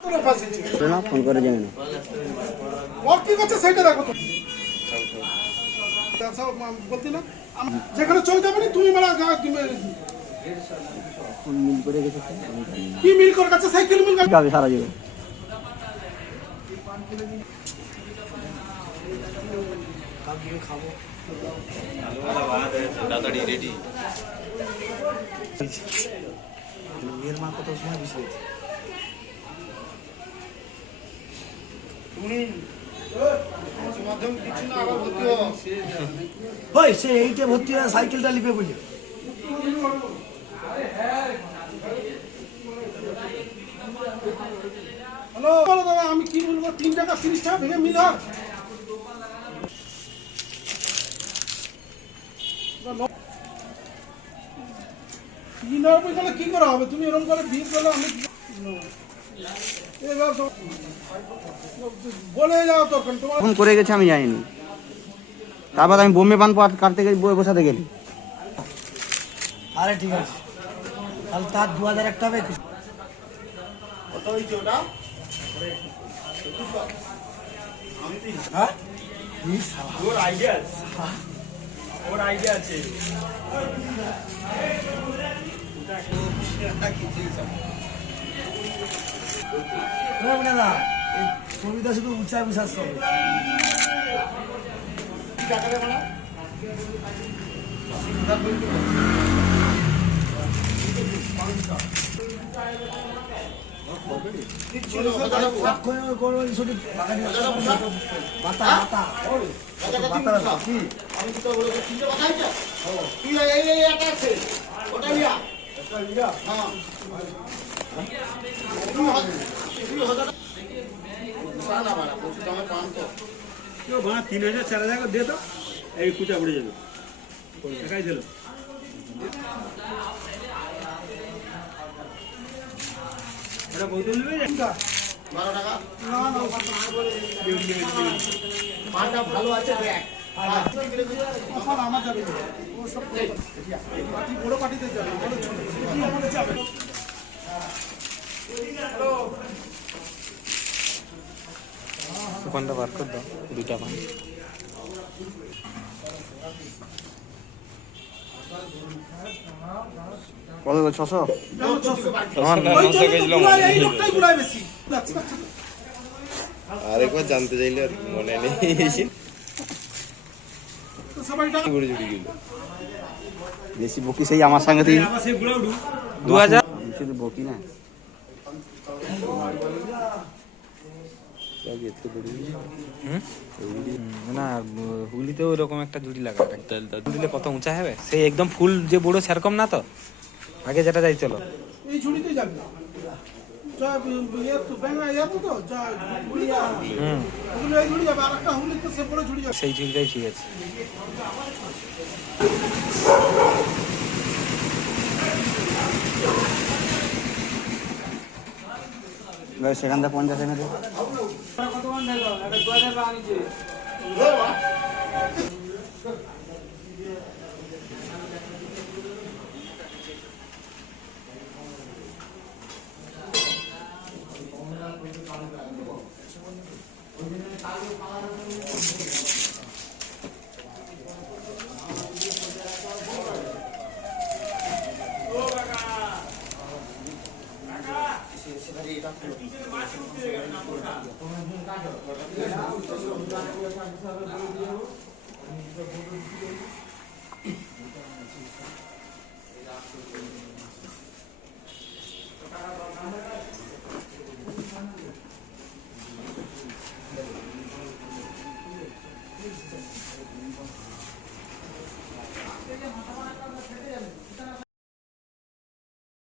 Phone করে জেনে নাও। ওর কি করছে সেটা দেখো তো। বলতি না যেখানে চলে যাবে না তুমি মারা মিল করে গেছে কি মিল করে গেছে সাইকেল মিল যাবে সারা যাবে। খাবো তাড়াতাড়ি রেডি। মেয়ের মা কত সময় বসে আছে। ওই সে এইটে ভর্তি হয় সাইকেলটা লিপে বলে হ্যালো দাদা আমি কি বলবো 3 টাকা 30 টাকা ভেঙে মিল হয় কি করা হবে তুমি এরকম করে ভিড় করলে আমি বলে যাও তো ফোন করে গেছে আমি জানিনি। তারপর আমি বোম্বে পান কাটতে গেছি বসাতে গেলি। আরে ঠিক আছে তাহলে তার 2000 একটা হবে। কত হয়েছে ওটা হ্যাঁ ওর আইডিয়া আছে ছবিটা শুধু উঁচায় বিশ্বাস করবে। ভাড়া 3000 4000 দে তো এই কুচা পড়ে যাবে দেখাই দিল। এটা কত নেবে 12 টাকা না না মালটা ভালো আছে দেখ আমার যাবে ও সব পার্টি বড় পার্টিতে যাবে বড় ছোট কি আমাদের যাবে। হ্যালো দোকানটা বার কর দাও দুটা পান। কত 600? আরেকবার জানতে চাইলে আর মনে নেই। বেশি বকি সেই আমার সঙ্গে তুই 2000 শুধু বকি না। না হুগলিতে ওইরকম একটা জুড়ি লাগা দিলে কত উঁচা হবে সেই একদম ফুল যে বড় সেরকম না তো আগে যেটা যাই চলো এই ঝুড়িতে যাবে যা তো ব্যাংলা তো যা ওগুলো এই ঝুড়ি যাবে আর একটা হুগলি তো সে বড় ঝুড়ি যাবে সেই ঝুড়িটাই ঠিক আছে। সেখান থেকে 50 এনে দেবো।